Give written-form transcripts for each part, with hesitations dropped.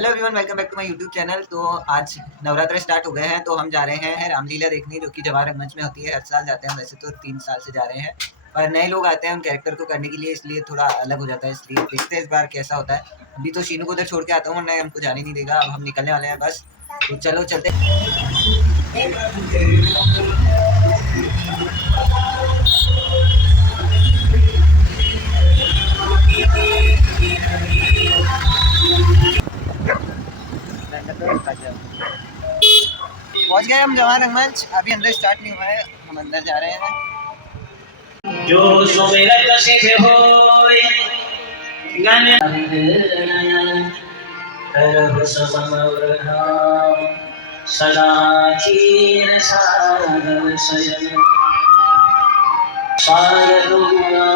Hello everyone, welcome back to my YouTube channel. तो आज Navratra start हो गए हैं, तो हम जा रहे हैं रामलीला देखने, जो कि जवाहर रंगमंच में होती है। हर साल जाते हैं, वैसे तो 3 साल से जा रहे हैं, पर नए लोग आते हैं उन कैरेक्टर को करने के लिए, इसलिए थोड़ा अलग हो जाता है। इसलिए देखते हैं इस बार कैसा होता है। अभी तो शीनू को उधर छोड़ के आता हूँ, वरना हमको जाने नहीं देगा। अब हम निकलने वाले हैं बस, तो चलो चलते। पहुंच गए हम जवाहर रंगमंच। अभी अंदर स्टार्ट नहीं हुआ है, हम अंदर जा रहे हैं। जो सुमिरत सिद्ध होय गण करहु समवृहा सदा क्षीर सागर शयन सारगुणा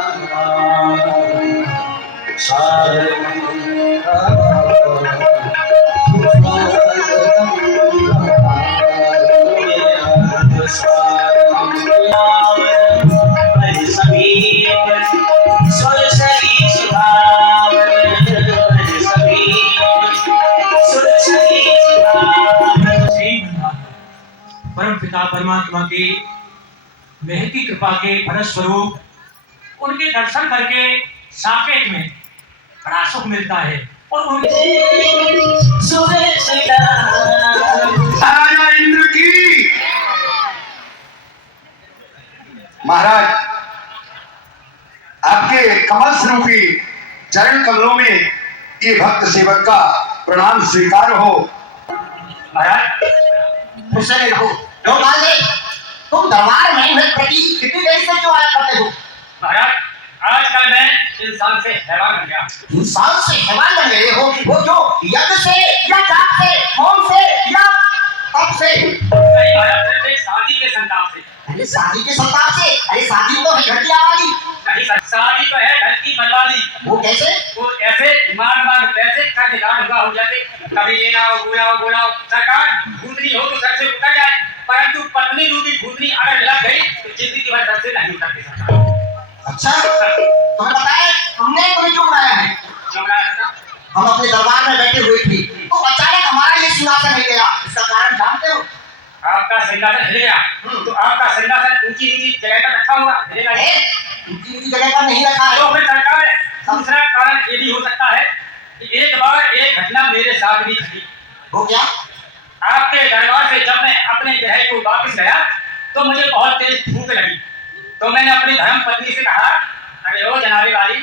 परम पिता परमात्मा के महती कृपा के फलस्वरूप उनके दर्शन करके साकेत में बड़ा सुख मिलता है। और इंद्र की महाराज, आपके कमल स्वरूपी चरण कमलों में ये भक्त सेवक का प्रणाम स्वीकार हो। महाराज तुम दरबार में प्रति कितनी देर से क्यों आया करते हो? महाराज, आजकल मैं इंसान से हैवान बन गया। इंसान से हैवान बन गए हो? वो जो यज्ञ से या जाप से, होम से या तप से? नहीं महाराज, सिर्फ शादी के संताप से। अरे शादी के संताप से? अरे शादी तो है घर की आबादी। नहीं सर, शादी तो है घर की बर्बादी। वो कैसे? वो ऐसे मार पैसे का निकाल हो जाते, कभी ये लाओ बुलाओ। सरकार भूतनी हो तो सर से उतर जाए, परंतु पत्नी रूपी भूतनी अगर लग गई तो जिंदगी भर सर से नहीं उतरती। अच्छा, तुम्हें पता है हमने तुम्हें क्यों बुलाया है? हम अपने दरबार में बैठे हुए थे, तो अचानक हमारा ये सिंहासन हिल गया। इसका कारण जानते हो? आपका सिंहासन हिलेगा तो आपका सिंहासन ऊंची जगह पर रखा हुआ हिलेगा। ऊंची जगह पर नहीं रखा है। तो फिर सरकार, दूसरा कारण ये भी हो सकता है कि एक बार एक घटना मेरे साथ भी घटी। वो क्या? आपके दरबार से जब मैं अपने गृह को वापस गया तो मुझे बहुत तेज भूख लगी। तो मैंने अपनी धर्म पत्नी से कहा, अरे ओ जनाबे वाली,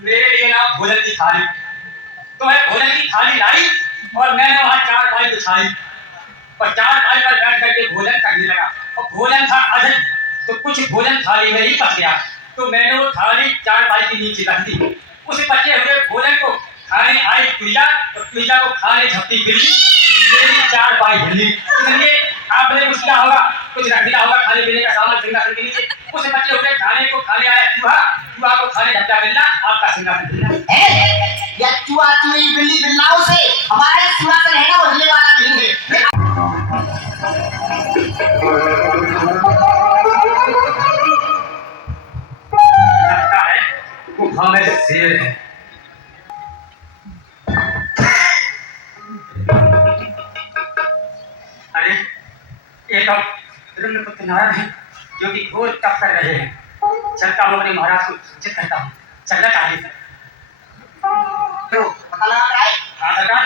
मेरे लिए ना भोजन की थाली। तो मैं भोजन की थाली लाई और मैंने वहाँ 4 पाई बिछाई और 4 पाई पर बैठ करके भोजन करने लगा। और भोजन था अधिक, तो कुछ भोजन थाली में ही बच गया। तो मैंने वो थाली 4 पाई के नीचे रख दी। उस बचे हुए भोजन को खाने आई तुलिया, और तुलिया को खाने झपटी बिल्ली, मेरी 4 पाई हिली। इसलिए आपने कुछ किया होगा, कुछ रख दिया होगा खाने पीने का सामान सिंहासन के नीचे। उस बचे हुए खाने को खाने आया चूहा को खाने झपटा बिल्ला, आपका सिंहासन हिला। या चूहा चूही बिल्ली बिल्लाओं से हमारा सिंहासन है ना, वो हिलने वाला नहीं है। लगता है गुफा में शेर है। अरे ये तो रुद्रपुत्र नारद है, जो कि घोर तप कर रहे हैं। चलता हूँ अपने महाराज को सूचित करता हूँ। चलना चाहिए सर। पता लगा रहा है? हाँ सरकार,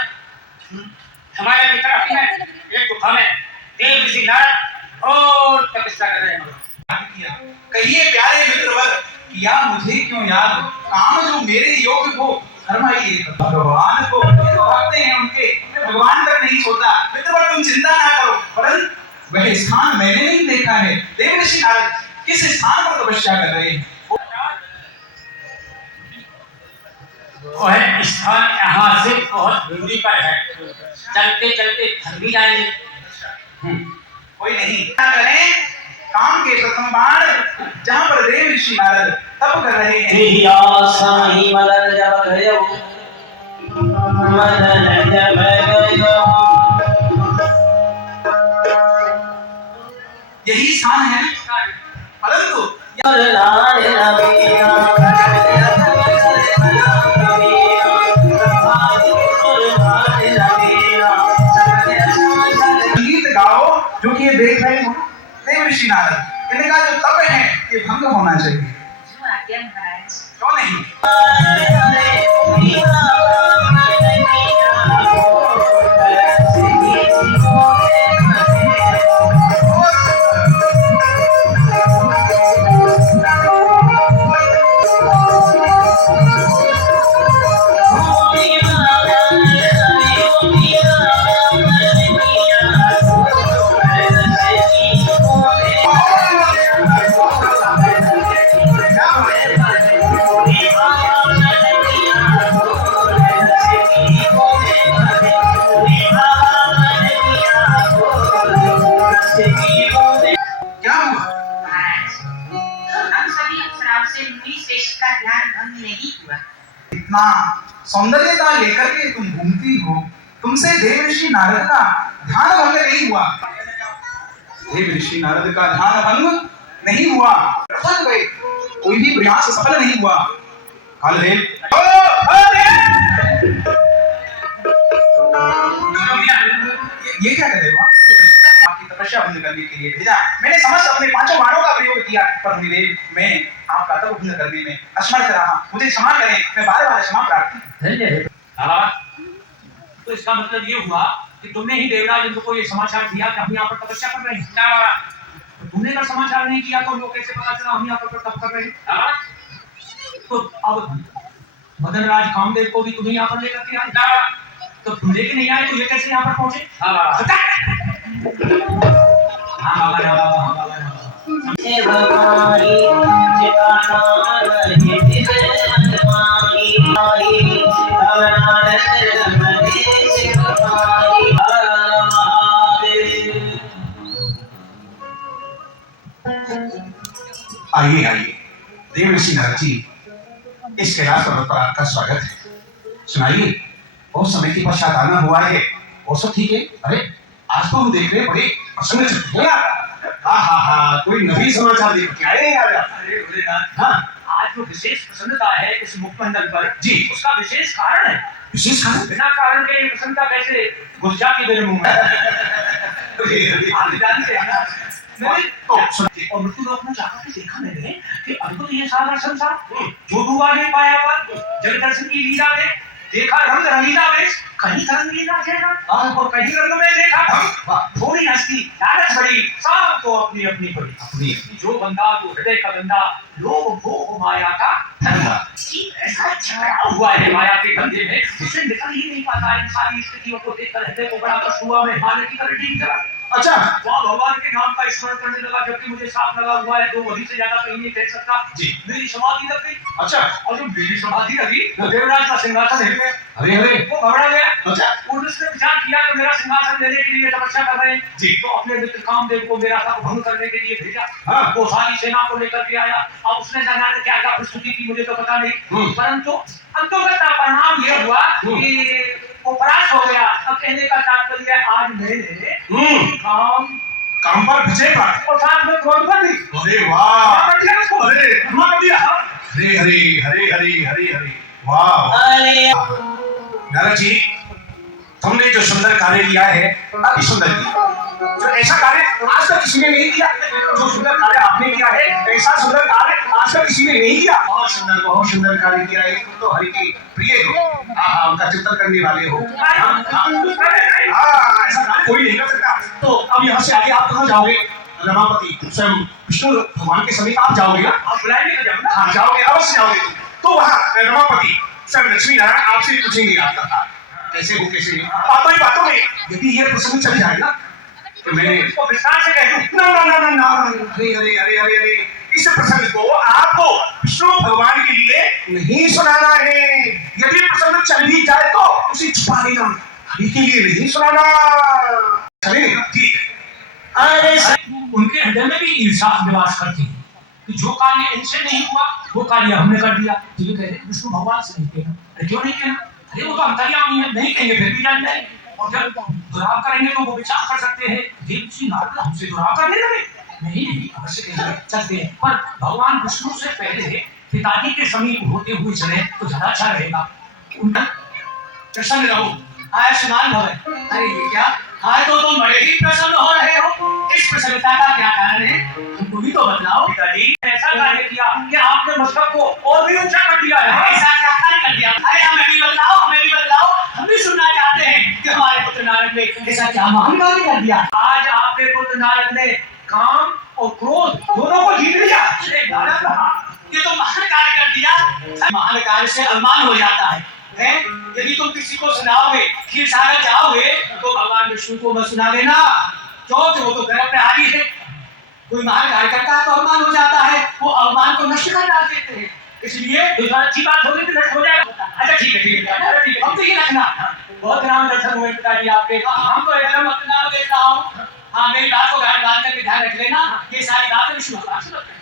हमारे मित्र अपनी में एक गुफा में देव ऋषि नारद और तपस्या कर रहे हैं। कहिए प्यारे मित्रवर, किया मुझे क्यों याद? काम जो मेरे योग्य हो फरमाइए। भगवान को भक्ते हैं उनके, भगवान तक नहीं सोता। मित्रवर तुम चिंता ना करो, परंतु वह स्थान मैंने नहीं देखा है। देव ऋषि नारद किस स्थान पर तपस्या कर रहे हैं? वह स्थान यहाँ से बहुत दूरी पर है, चलते चलते थक भी जाएंगे। कोई नहीं, क्या करें? काम के प्रथम बाण जहाँ पर देव ऋषि नारद तप कर रहे हैं, यही स्थान है। परंतु क्यों होना चाहिए? जो आज्ञा महाराज। क्यों नहीं? क्या हुआ? महाराज, हम सभी अप्सराओं से मुनि श्रेष्ठ का ध्यान भंग नहीं हुआ। इतना सौंदर्यता लेकर के तुम घूमती हो, तुमसे देव ऋषि नारद का ध्यान भंग नहीं हुआ। देव ऋषि नारद का ध्यान भंग नहीं हुआ, थक गए, कोई भी प्रयास सफल नहीं हुआ। कालदेव, ये क्या कर रहे हो आप? ये कृष्ण ने आपकी तपस्या भंग करने के लिए भेजा। मैंने समस्त अपने पांचों बाणों का प्रयोग किया, पर मुनिदेव मैं आपका तप भंग करने में असमर्थ रहा। मुझे क्षमा करें, मैं बार-बार क्षमा प्रार्थी। तो इसका मतलब ये हुआ कि तुमने ही देवराज इंद्र को ये समाचार दिया कि हम यहाँ पर तपस्या कर रहे हैं। तो तुमने अगर समाचार नहीं किया तो लोग कैसे पता चला हम यहाँ पर तप कर रहे हैं? तो अब मदन राज कामदेव को भी तुम्हें यहाँ पर लेकर के आए, तो तुम लेके नहीं आए तो ये कैसे यहाँ पर पहुंचे? आइए आइए, देव ऋषि नारद जी, इस कैलाश पर्वत पर आपका स्वागत है। सुनाइए, बहुत समय के पश्चात आना हुआ है, और सब ठीक है? अरे आज तो हम देख रहे बड़े प्रसन्न चित्त हैं आप। हाँ, कोई नवी समाचार लेकर के आए हैं आज आप? अरे भोलेनाथ, हाँ, आज जो विशेष प्रसन्नता है इस मुखमंडल पर जी, उसका विशेष कारण है। विशेष कारण? बिना कारण के ये प्रसन्नता कैसे घुस जाती मेरे मुंह में? आप जानते हैं ना, और मृत्युलोक में जाकर के देखा मैंने कि अद्भुत ये सारा संसार जो डूबा नहीं पाया हुआ, जग दर्शन की लीला में देखा रंग रंगीला वेश, कहीं रंग लीला चेहरा और कहीं रंग में देखा हम। थोड़ी हस्ती लालच बड़ी, सब तो अपनी अपनी बड़ी। अपनी जो बंदा जो हृदय का बंदा लोभ मोह माया का धंधा, ऐसा चढ़ा हुआ है माया के धंधे में, जिससे निकल ही नहीं पाता है। इन सारी स्थितियों को देखकर हृदय को बड़ा कष्ट हुआ, मैं माने की तरह डील चला। अच्छा, वहाँ भगवान के नाम का स्मरण करने लगा, जबकि मुझे साफ लगा हुआ है 2 वही से ज्यादा कहीं नहीं कह सकता जी। मेरी समाधि लग गई। अच्छा, और जो मेरी समाधि लगी तो देवराज का सिंहासन हिल गया। अरे वो घबरा गया। अच्छा, और उसने विचार किया कि मेरा सिंहासन लेने के लिए तपस्या कर रहे हैं जी। तो अपने मित्र कामदेव को मेरा तप भंग करने के लिए भेजा। हाँ। वो सारी सेना को लेकर के आया। अब उसने जाने क्या क्या प्रस्तुति की मुझे तो पता नहीं, परंतु अंतोगत परिणाम ये हुआ कि वो परास्त हो गया। अब कहने का तात्पर्य आज मैंने काम पर विजय प्राप्त और साथ में क्रोध पर भी। अरे वाह, कर दिया उसको। अरे कर दिया। हरे हरे हरे हरे हरे हरे, वाह। नारद जी, तुमने जो सुंदर कार्य किया है अति सुंदर किया। जो ऐसा कार्य आज तक किसी ने नहीं किया, जो सुंदर कार्य आपने किया है ऐसा सुंदर कार्य आज तक किसी ने नहीं किया। बहुत सुंदर कार्य किया है। तुम तो हरि के प्रिय हो, उनका चिंतन करने वाले हो। ऐसा कार्य कोई नहीं कर सकता। तो अब यहाँ से आगे आप कहाँ जाओगे? रमापति स्वयं विष्णु भगवान के समीप आप जाओगे ना? आप बुलाएंगे तो जाऊंगा। हाँ, जाओगे, अवश्य जाओगे। तो वहाँ रमापति स्वयं लक्ष्मी नारायण आपसे पूछेंगे आपका कार्य कैसे हो, कैसे नहीं। बातों में यदि ये प्रसंग चल जाए ना तो मैं इसको विस्तार से कह दूं। ना, अरे, इस प्रसंग को आपको विष्णु भगवान के लिए नहीं सुनाना है। यदि प्रसंग चल भी जाए तो उसे छुपा देना, हरि के लिए नहीं सुनाना। चलेगा? ठीक है। अरे उनके हृदय में भी ईर्ष्या निवास करती है कि जो कार्य इनसे नहीं हुआ वो कार्य हमने कर दिया। तो ये कहते हैं विष्णु भगवान से नहीं कहना। अरे क्यों नहीं कहना? अरे वो तो अंतर्यामी है, नहीं कहेंगे फिर भी जान जाए। और जब दुराव करेंगे तो वो विचार कर सकते हैं देवजी नारद हमसे दुराव करने लगे। नहीं, अवश्य कहेंगे चलते हैं, पर भगवान विष्णु से पहले पिताजी के समीप होते हुए चले तो ज्यादा अच्छा रहेगा। प्रसन्न रहो। आयुष्मान भव। अरे ये क्या, आज तो तुम बड़े ही प्रसन्न हो रहे हो। इस प्रसन्नता का क्या कारण है, हमको भी तो बताओ। पिताजी ऐसा कार्य किया कि आपने मस्तक को और भी ऊंचा कर दिया है। ऐसा क्या कार्य कर दिया? अरे हमें भी बताओ, हमें भी बताओ। हम भी सुनना चाहते हैं कि हमारे पुत्र नारद ने ऐसा क्या महान कार्य कर दिया। आज आपके पुत्र नारद ने काम और क्रोध दोनों को जीत लिया। ये तो महान कार्य कर दिया। महान कार्य से अभिमान हो जाता है। यदि तुम किसी को सुनाओगे, खीर सागर जाओगे, तो भगवान विष्णु को मत सुना देना, क्योंकि वो तो गर्भ में हारी है। कोई महान कार्य करता है तो अभिमान हो जाता है, वो अभिमान को नष्ट कर डाल देते हैं। इसलिए अच्छी बात होगी तो नष्ट हो जाएगा। अच्छा ठीक है, ठीक है, हम तो ये रखना। बहुत नाम दर्शन हुए पिताजी आपके। हम तो एकदम अपना देख रहा हूँ। हाँ, मेरी बात को बात करके ध्यान रख लेना। ये सारी बातें विष्णु भगवान से बताएंगे।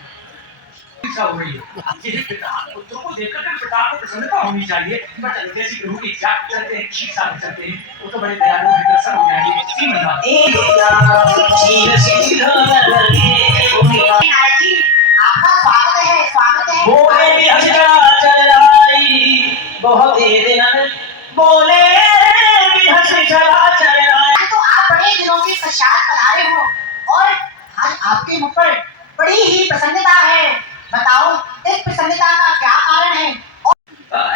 हो रही है पुत्रों को देखकर पिता को प्रसन्नता होनी चाहिए। जैसी प्रभु की इच्छा चलते हैं, ठीक साथ चलते हैं, वो तो बड़े दयालु हैं, दर्शन हो जाएंगे। आपका स्वागत है, स्वागत है। बोले भी हंसता चल आई, बहुत दिन बोले भी हंसता चल आई। तो आप बड़े दिनों के पश्चात पधारे हो और आज आपके मुख पर बड़ी ही प्रसन्नता है। बताओ इस प्रसन्नता का क्या कारण है?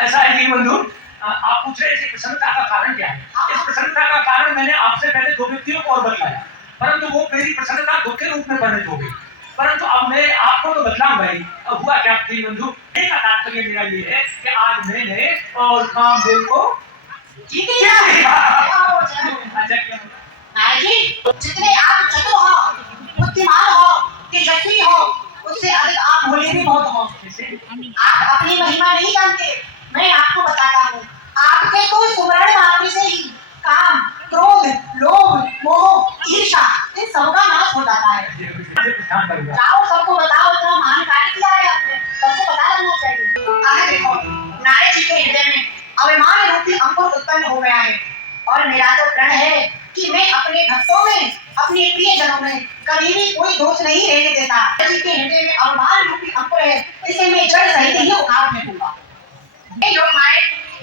ऐसा है बंधु, आप पूछ रहे हैं प्रसन्नता का कारण क्या है। इस प्रसन्नता का कारण मैंने आपसे पहले दो व्यक्तियों को और बताया, परंतु वो मेरी प्रसन्नता दुख के रूप में परिणत हो गई। परंतु अब मैं आपको तो बतलाऊंगा ही। अब हुआ क्या बंधु, एक तात्पर्य मेरा ये है कि आज मैंने और कामदेव को जीत लिया। नारद जी, जितने आप चतुर हो, बुद्धिमान हो, तेजस्वी हो, उससे अधिक आप भोले भी बहुत हो। आप अपनी महिमा नहीं जानते, मैं आपको बताता हूँ। आपके तो सुमरण मात्र से ही काम, क्रोध, लोभ, मोह, ईर्ष्या इन सबका नाश हो जाता है। जाओ सबको बताओ इतना महान कार्य किया है आपने, सबको पता लगना चाहिए। आगे देखो, नारद जी के हृदय में अभिमान रूपी अंकुर उत्पन्न हो गया है और मेरा तो प्रण है कि मैं अपने भक्तों में, अपने प्रियजनों में कभी भी कोई दोष नहीं रहने देता। जी के हृदय में अभिमान रूपी अंकुर है, इसे मैं जड़ सहित ही उखाड़ फेंकूंगा। हे योग माए,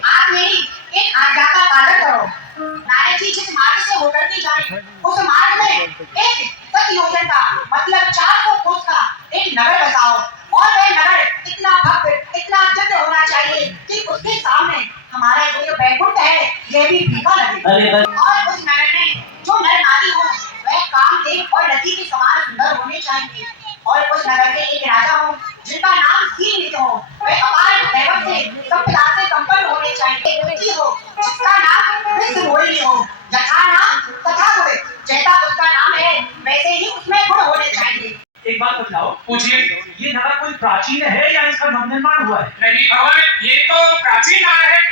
आप मेरी एक आज्ञा का पालन करो। नारद जी जिस मार्ग से होकर के जाए, उस मार्ग में एक 7 योजन का मतलब 400 कोस का एक नगर बसाओ और वह नगर इतना भव्य, इतना दिव्य होना चाहिए कि उसके सामने हमारा जो बैकुंठ है यह भी फीका लगे। और उस नगर में जो नर नारी हो वह कामदेव और रति के समान सुंदर होने चाहिए और उस नगर के एक राजा हो जिनका नाम शीलनित हो, वह अपार वैभव से संपदा से संपन्न होने चाहिए। व्यक्ति हो जिसका नाम विश्वमोहिनी हो, यथा नाम तथा गुण, जैसा उसका नाम है वैसे ही उसमें गुण होने चाहिए। एक बात बताओ, पूछिए, ये नगर कोई प्राचीन है या इसका नवनिर्माण हुआ है? नहीं भगवान, ये तो प्राचीन नगर है।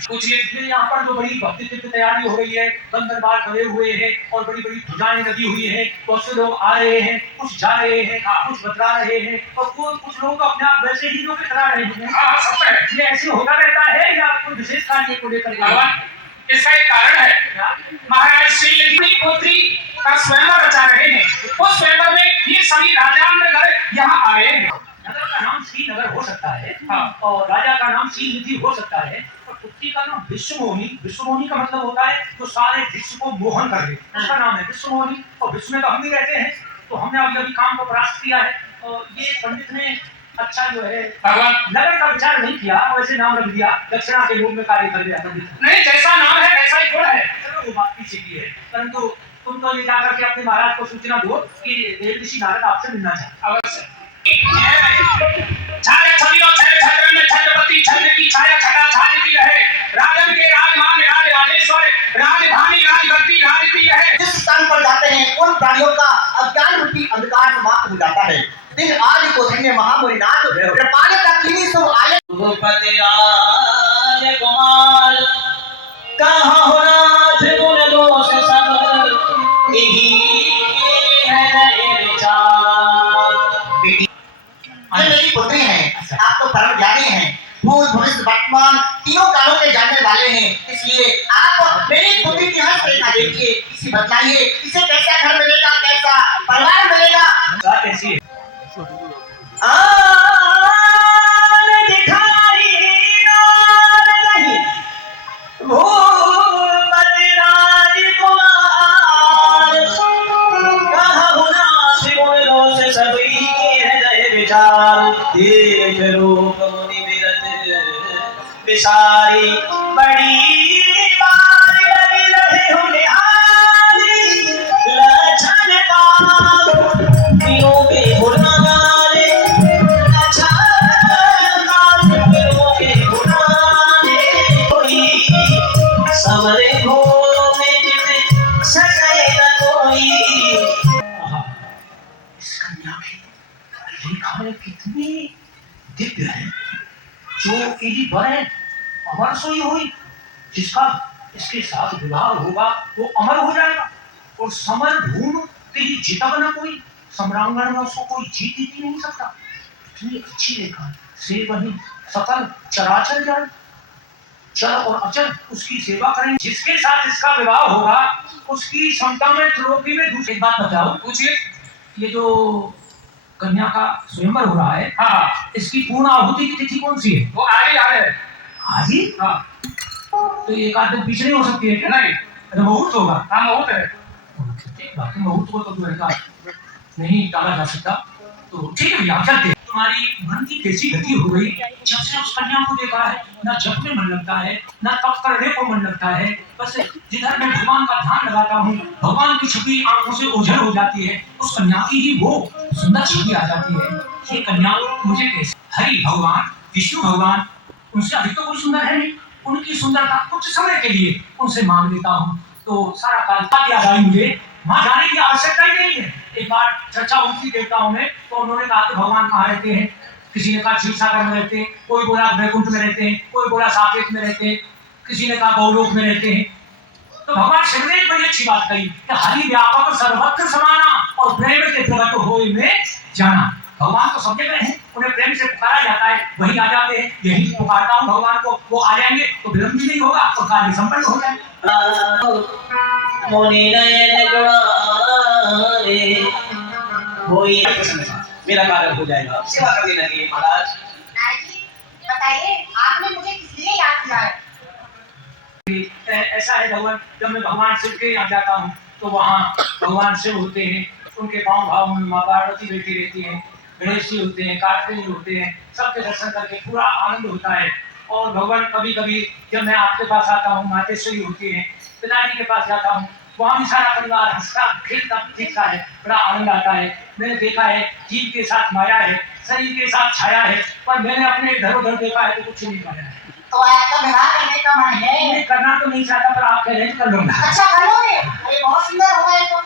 पूछिए, यहाँ पर जो बड़ी भक्ति की तैयारी हो रही है, बंधन बार खड़े हुए हैं और बड़ी बड़ी ध्वजाएं लगी हुई हैं, बहुत से लोग आ रहे हैं, कुछ जा रहे हैं, कुछ बतला रहे हैं और कुछ लोग अपने आप वैसे ही जो करा रहे हैं। हाँ, सब है। ये ऐसे होता रहता है या कोई विशेष कार्य को लेकर? भगवान, इसका एक कारण है। महाराज श्री की पुत्री का स्वयंवर रचा रहे हैं। उस स्वयंवर में ये सभी राजा यहाँ आ रहे हैं। नगर का नाम श्रीनगर हो सकता है, हाँ, और राजा का नाम श्रीनिधि हो सकता है, और पुत्री का नाम विश्वमोहिनी। विश्वमोहिनी का मतलब होता है जो सारे विश्व को मोहन कर दे, उसका नाम है विश्वमोहिनी। और विश्व में तो हम भी रहते हैं, तो हमने अभी अभी काम को परास्त किया है। और ये पंडित ने अच्छा जो है भगवान, नगर का विचार नहीं किया, वैसे नाम रख दिया, दक्षिणा के रूप में कार्य कर दिया पंडित। नहीं, जैसा नाम है वैसा ही गुण है। चलो वो बात पीछे की है, परंतु तुम तो ये जाकर के अपने महाराज को सूचना दो कि देव ऋषि नारद आपसे मिलना चाहते। अवश्य। छाया छवि और छाया छत्र में छत्रपति छत्र की छाया छटा छाजती रहे। राजन के राजमान राज राजेश्वर राजधानी राजगद्दी राजती रहे। जिस स्थान पर जाते हैं उन प्राणियों का अज्ञान रूपी अंधकार समाप्त हो जाता है। दिन आज को धन्य महामुनिनाथ कृपाल का कीनी सो आये। भूपति राजकुमार कहाँ हो नाथ गुण दोष सब, यही है विचार। ये मेरी पुत्री है, आप तो परम ज्ञानी हैं, भूत भविष्य वर्तमान तीनों कालों के जानने वाले हैं, इसलिए आप मेरी पुत्री की हंस रेखा देखिए, इसे बतलाइए इसे कैसा घर मिलेगा, कैसा परिवार मिलेगा। बात ऐसी है, भूपति राजकुमार देख रूप मुनि विरत विसारी बड़ी बार लगी रहे हुलिहारी लछन का वियोगे हुलारे लछन का वियोगे हुलारे कोई समरे घोरों में जिसे सके न कोई। इस कन्या की रेखा कितनी दिव्य है, जो यही बने अमर सोई हुई, जिसका इसके साथ विवाह होगा वो अमर हो जाएगा और समर भूमि के ही जीता बना कोई सम्रांगण में उसको कोई जीत ही नहीं सकता। इतनी अच्छी रेखा से वही सकल चराचर जाए, चल और अचल उसकी सेवा करें। जिसके साथ इसका विवाह होगा उसकी क्षमता में त्रिलोकी में दूसरी। एक बात बताओ, पूछिए। ये जो कन्या का स्वयंवर हो रहा है, हाँ, इसकी पूर्ण आहुति की तिथि कौन सी है? वो आज है। आज ही? हाँ। तो एक आध दिन पीछे नहीं हो सकती है क्या? नहीं। अरे मुहूर्त होगा? हाँ मुहूर्त है। बाकी मुहूर्त को तो जो है नहीं टाला जा सकता। तो ठीक है भैया, चलते। तुम्हारी मन की कैसी गति हो गई जब से उस कन्या को देखा है? ना जप में मन लगता है, ना तप करने को मन लगता है। बस जिधर मैं भगवान का ध्यान लगाता हूँ, भगवान की छवि आंखों से ओझल हो जाती है, उस कन्या की ही वो सुंदर छवि आ जाती है। ये कन्या मुझे कैसे? हरि भगवान, विष्णु भगवान, उनसे अधिक तो कोई सुंदर है नहीं। उनकी सुंदरता कुछ समय के लिए उनसे मांग लेता हूँ तो सारा काल याद आई मुझे। वहां जाने की आवश्यकता ही नहीं है। एक बार चर्चा उनकी देवताओं में, तो उन्होंने कहा कि भगवान कहाँ रहते हैं? किसी ने कहा क्षीरसागर में रहते हैं, कोई बोला वैकुंठ में रहते हैं, कोई बोला साकेत में रहते हैं, किसी ने कहा गौलोक में रहते हैं। तो भगवान शिव ने एक बड़ी अच्छी बात कही कि हरि व्यापक सर्वत्र समाना और प्रेम के प्रगट होए में जाना। भगवान तो सब जगह है, उन्हें प्रेम से पुकारा जाता है, वही आ जाते हैं। यही पुकारता हूँ भगवान को, वो आ जाएंगे तो विलंब भी नहीं होगा और कार्य संपन्न हो जाएगा। मोनी नयन जुड़ाए होई मेरा कार्य हो जाएगा। सेवा करने लगे महाराज। नारद जी बताइए, आपने मुझे किस लिए याद किया है? ऐसा है भगवान, जब मैं भगवान शिव के यहाँ जाता हूँ तो वहाँ भगवान शिव होते हैं, उनके पाँव भाव में माँ पार्वती बैठी रहती है, गणेश जी होते हैं, कार्तिक जी होते हैं, सबके दर्शन करके पूरा आनंद होता है। और भगवान कभी कभी जब मैं आपके पास आता हूँ, मातेश्वरी होती है, पिताजी के पास जाता हूँ, वहाँ भी सारा परिवार हंसता खेलता दिखता है, बड़ा आनंद आता है। मैंने देखा है जीव के साथ माया है, शरीर के साथ छाया है, पर मैंने अपने इधर उधर देखा है तो कुछ नहीं पाया है। तो आपका विवाह करने का मन है? मैं करना तो नहीं चाहता, पर आप कह रहे हैं कर लूंगा। अच्छा कर लोगे? अरे बहुत सुंदर हो गए। तो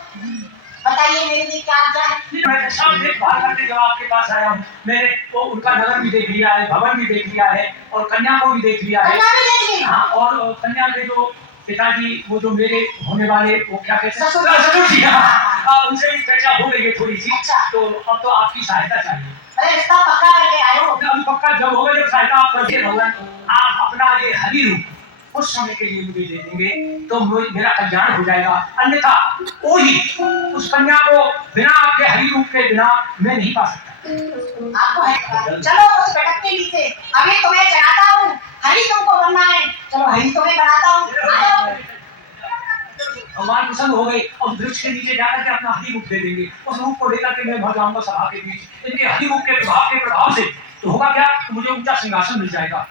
बताइए मेरे लिए क्या जाए? मैं सब देखभाल करके जब आपके पास आया हूँ, मैंने वो उनका नगर भी देख लिया है, भवन भी देख लिया है और कन्या को भी देख लिया है। कन्या भी देख ली? हाँ, और कन्या के जो पिताजी, वो जो मेरे होने वाले, वो क्या कहते हैं, ससुर जी, हाँ, उनसे भी चर्चा हो गई है थोड़ी सी। अच्छा। तो अब तो आपकी सहायता चाहिए। अरे रिश्ता पक्का करके आए हो? अभी पक्का जब होगा, जब सहायता आप करके भगवान आप अपना ये हरि रूप कुछ समय के लिए मुझे दे देंगे तो मेरा कल्याण हो जाएगा। अन्यथा वो ही उस कन्या को बिना आपके हरि रूप के बिना मैं नहीं पा सकता। आपको है? चलो उस भटकते नीचे अभी तुम्हें चढ़ाता हूँ। हरि तुमको बनना है, चलो हरि तुम्हें बनाता हूँ। भगवान प्रसन्न हो गए और वृक्ष के नीचे जाकर के अपना हरि रूप दे देंगे। उस रूप को लेकर के मैं वहां जाऊंगा सभा के बीच। इनके हरि रूप के प्रभाव से तो होगा क्या, तो मुझे ऊंचा सिंहासन मिल जाएगा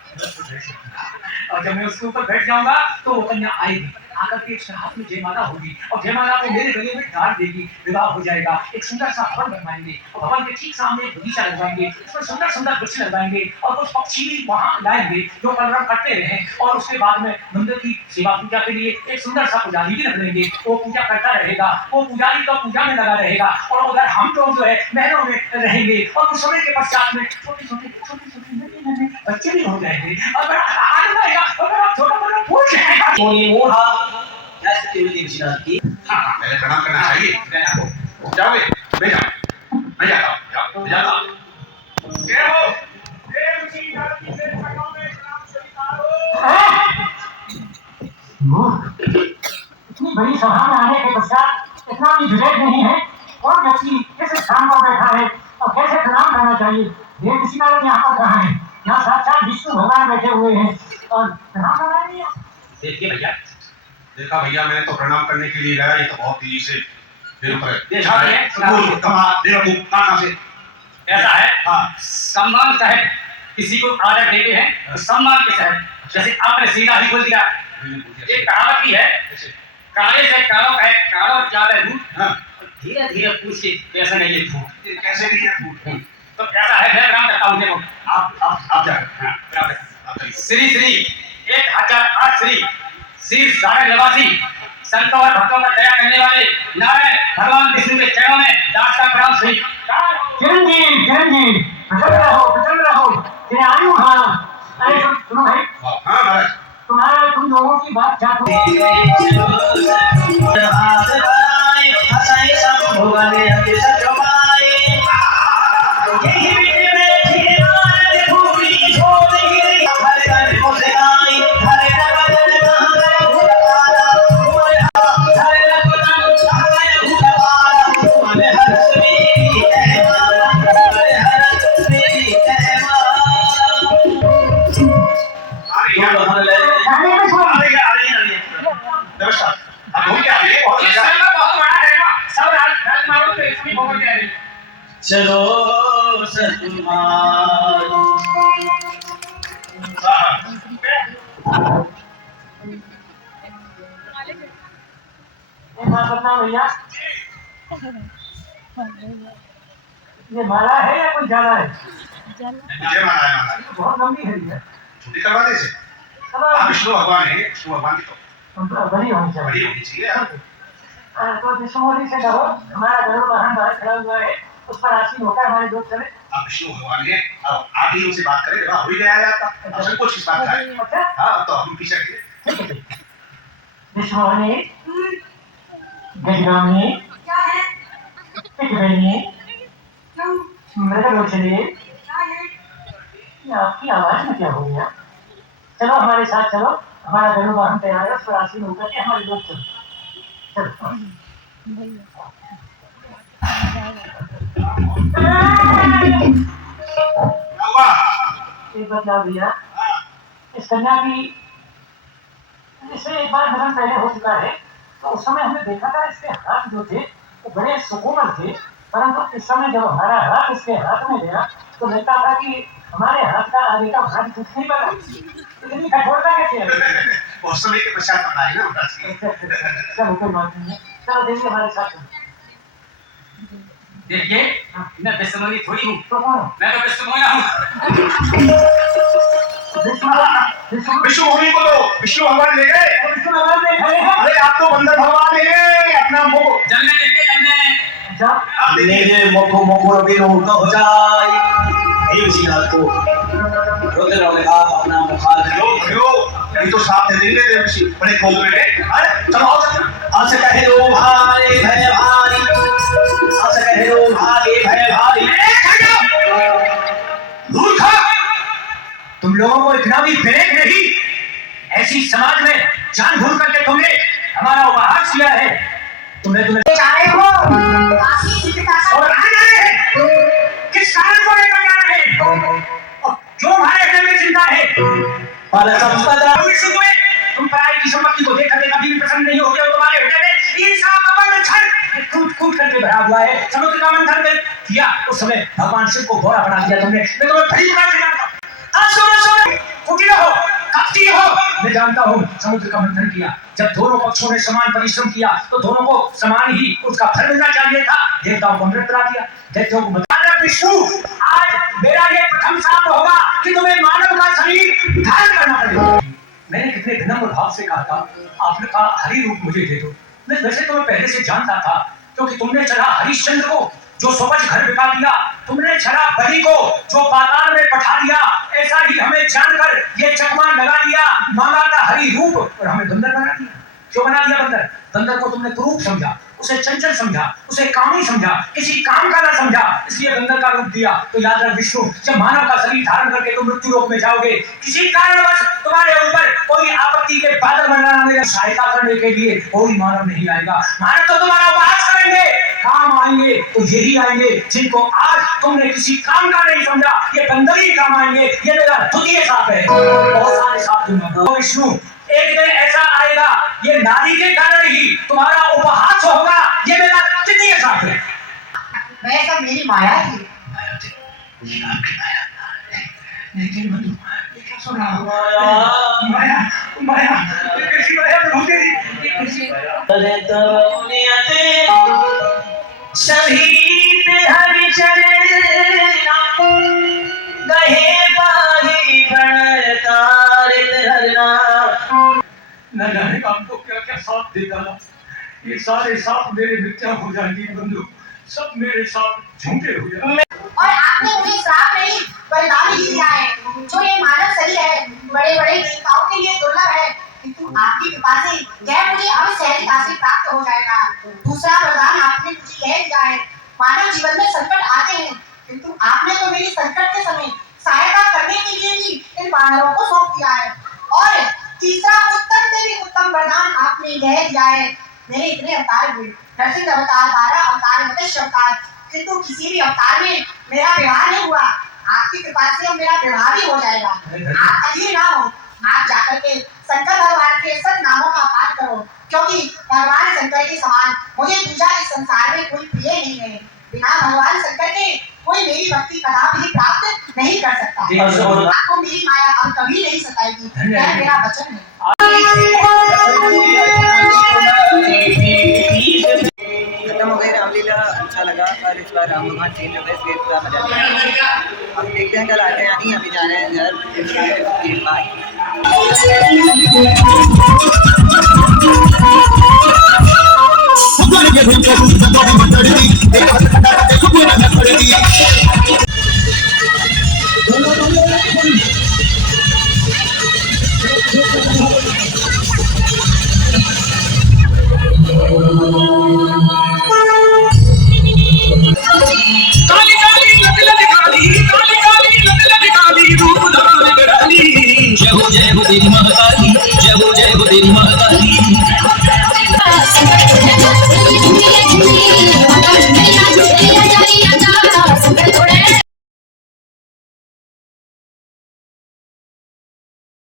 और जब मैं उसके ऊपर बैठ जाऊंगा तो वो कन्या आएगी, आकर के एक हाथ में जयमाला होगी और जयमाला को मेरे गले में डाल देगी। विवाह हो जाएगा। एक सुंदर सा भवन बनवाएंगे और भवन के ठीक सामने एक बगीचा लगवाएंगे, उसमें सुंदर सुंदर वृक्ष लगवाएंगे और कुछ पक्षी भी वहाँ लाएंगे जो कलरव करते रहे। और उसके बाद में मंदिर की सेवा पूजा के लिए एक सुंदर सा पुजारी भी रख लेंगे। वो पूजा करता रहेगा, वो पुजारी तो पूजा में लगा रहेगा और उधर हम लोग जो है महलों में रहेंगे और कुछ समय के पश्चात में छोटे छोटे बच्चे भी हो जाएंगे और बड़ा आनंद आएगा और बड़ा छोटा मोटा फूल जाएगा। पहले प्रणाम करना चाहिए। जाओगे? मैं जाऊँ, मैं जाता हूँ, जाओ, जाता हूँ। जय हो, देव जी धरती से प्रणाम में प्रणाम स्वीकारो। इतनी बड़ी सभा में आने के पश्चात इतना भी विवेक नहीं है। कौन व्यक्ति कैसे स्थान पर बैठा है और कैसे प्रणाम करना चाहिए? ये किसी का यहाँ पर कहाँ है? यहाँ साक्षात विष्णु भगवान बैठे हुए हैं और प्रणाम करना नहीं है। देखिए भैया, देखा भैया, मैंने तो प्रणाम करने के लिए गया, ये तो बहुत तेजी से कहाँ से? ऐसा है हाँ सम्मान साहब किसी को आदर देते हैं तो सम्मान के साथ, जैसे आपने सीधा ही बोल दिया। एक कहावत भी है, काले से कालो कहे कालो ज्यादा रूट, हाँ धीरे धीरे पूछे कैसे नहीं ये झूठ। ये कैसे नहीं है फूट? तो ऐसा है, मैं प्रणाम करता हूँ देखो। आप जा हाँ, प्रणाम करता हूँ। आप जाइए। श्री श्री 1008 श्री शीर्ष सागर निवासी संतों और भक्तों पर दया करने वाले नारायण भगवान विष्णु के चरणों में दास का प्रणाम स्वीकार। चिरंजीव प्रसन्न रहो तेरे आयु हाँ। अरे सुनो भाई, हाँ महाराज तुम्हारा तुम लोगों की बात क्या नमस्कार। आप घूम के आ गए, बहुत इस अच्छा। साल का बहुत बड़ा है ना, सब राजकुमारों को इसमें भोग दिया है। चलो सतुमार भैया, ये माला है या कोई जाला है? मुझे माना है महाराज, बहुत लंबी है ये। छुट्टी करवा दे इसे। आप विष्णु भगवान है, विष्णु भगवान की तो बड़ी होनी चाहिए। बड़ी होनी चाहिए यार। तो विष्णु से कहो हमारा गरुड़ वाहन बाहर खड़ा हुआ है, उस पर आसीन होकर हमारे लोग चले। आप विष्णु भगवान है, अब आप ही उनसे बात करें, हो ही गया है आपका। अब कुछ इस बात का है। अच्छा हाँ तो हम पीछे रहिए। विष्णुवाणी गजगामी क्या है? पिटबेनी क्यों? मृगलोचनी, क्या है? ये आपकी आवाज में क्या हो गया? चलो हमारे साथ चलो, हमारा गरुड़ वाहन तैयार है, उस पर आसीन होकर के हमारे लोग चलो। चलो क्या हुआ? एक बदलाव भैया, इस कन्या की इससे एक बार मिलन पहले हो चुका है, तो उस समय हमने देखा था इसके हाथ जो थे वो बड़े सुकोमल थे, परंतु इस समय जब हमारा हाथ इसके हाथ में गया तो लगता था कि हमारे हाथ का आगे का भाग टूट नहीं लगा। इतनी कठोरता कैसे है? बहुत समय के पश्चात पड़ा है ना महाराज जी। चलो कोई बात नहीं है, चलो देखिए हमारे साथ चलो। देखिए मैं विष्णुमणि थोड़ी हूँ, तो कौन? मैं तो विष्णुमोया हूँ। विष्णु भगवान को तो विष्णु भगवान ले गए। विष्णु भगवान ने खड़े हैं। अरे आप तो बंदर भगवान है, अपना मुंह जन्मे देखिए जन्मे अच्छा, आप देखिए। मेरे मुखो मुखो रवि रोका हो जाए हे उसीनाथ को रुद्र और आप अपना मुखार ये तो साफ दे देंगे देव ऋषि, बड़े खोल में है। अरे चलो आओ चलो। अस कहे रो भारे भय भारी अस कहे रो भारे भय भारी मूर्खा, तुम लोगों को इतना भी विवेक नहीं? ऐसी समाज में जानबूझ करके तुमने हमारा उपहास किया है। तुम्हें जा रहे हो? काशी चित्रता का और आ रहे हैं, किस कारण को लेकर जा रहे हैं? और जो हमारे हृदय में चिंता है पर संपदा तुम पराई की संपत्ति को देखकर कभी भी प्रसन्न नहीं होते हो। तुम्हारे हृदय में ईर्ष्या, कपट, छल कूट कूट करके भरा हुआ है। समुद्र का मंथन कर किया उस समय भगवान शिव को घोड़ा बना दिया तुमने। मैं तुम्हें भली प्रकार से जानता हूं। कुटिल हो, कपटी हो, मैं जानता हूँ। समुद्र का मंथन किया, जब दोनों पक्षों ने समान परिश्रम किया तो दोनों को समान ही उसका फल मिलना चाहिए था। देवताओं को अमृत पिला दिया, दैत्यों को बता विष्णु, आज मेरा ये प्रथम शाप होगा कि तुम्हें मानव का शरीर धारण करना पड़ेगा। मैंने कितने विनम्र भाव से कहा था, आपने कहा हरि रूप मुझे दे दो। मैं वैसे तो मैं पहले से जानता था, क्योंकि तुमने चढ़ा हरिश्चंद्र को जो स्वपच घर बिका दिया, तुमने चढ़ा बलि को जो पाताल में पठा दिया, ऐसा ही हमें जानकर ये चकमा लगा दिया, मांगा था हरि रूप और हमें बंदर बना दिया। क्यों बना दिया बंदर? बंदर को तुमने कुरूप समझा, उसे चंचल समझा, उसे कामी समझा, किसी काम का ना समझा, इसलिए बंदर का रूप दिया। तो याद रख विष्णु, जब मानव का शरीर धारण करके तुम मृत्यु लोक में जाओगे, किसी कारणवश तुम्हारे ऊपर कोई आपत्ति के बादल बनाने में सहायता करने के लिए कोई मानव नहीं आएगा। मानव तो तुम्हारा उपहास करेंगे, काम आएंगे तो यही आएंगे जिनको आज तुमने किसी काम का नहीं समझा। ये बंदर ही काम आएंगे। ये मेरा द्वितीय शाप है, बहुत सारे शाप दूंगा। विष्णु, एक दिन ऐसा आएगा, ये नारी के कारण ही तुम्हारा उपहास होगा। ये मेरा तृतीय शाप है। वह सब मेरी माया थी। श्राप खिलाया। लेकिन बंधु ये क्या सुन रहा हूँ? माया माया ये कैसी माया प्रभु तेरी, ये कैसी अरे तब शहीद हरि चरण गहे पाही प्रण तारित हरना। न जाने हमको क्या क्या साथ देता था। ये सारे साथ मेरे मिथ्या हो जाएंगे बंधु, सब मेरे साथ झूठे हो जाएंगे। और आपने मुझे श्राप नहीं वरदान ही दिया है। जो ये मानव शरीर है बड़े बड़े देवताओं के लिए दुर्लभ है, किंतु आपकी कृपा से यह मुझे अवश्य से प्राप्त हो जाएगा। दूसरा वरदान आपने मुझे यह दिया है, मानव जीवन में संकट आते हैं, किंतु आपने तो मेरी संकट के समय सहायता करने के लिए भी इन वानरों को सौंप दिया है। और तीसरा उत्तम से भी उत्तम वरदान आपने यह दिया है, मेरे इतने अवतार हुए, नरसिंह अवतार, 12 अवतार, मत्स्य अवतार, किंतु किसी भी अवतार में मेरा विवाह नहीं हुआ। आपकी कृपा से अब मेरा विवाह भी हो जाएगा। आप अधीर ना हो, आप जाकर के शंकर भगवान के सब नामों का पाठ करो, क्योंकि भगवान शंकर के समान मुझे दूजा इस संसार में कोई प्रिय नहीं है। बिना भगवान शंकर के कोई मेरी भक्ति कदापि प्राप्त नहीं कर सकता। आपको मेरी माया अब कभी नहीं सताएगी, यह मेरा वचन है। खत्म हो गई रामलीला, अच्छा लगा, पर इस बार राम भगवान चेंज हो गए, इसलिए पूरा मजा आया। अब देखते हैं कल आते हैं या नहीं, अभी जा रहे हैं घर। बाय। जय हो तेरी महाकाली, जय हो तेरी महाकाली।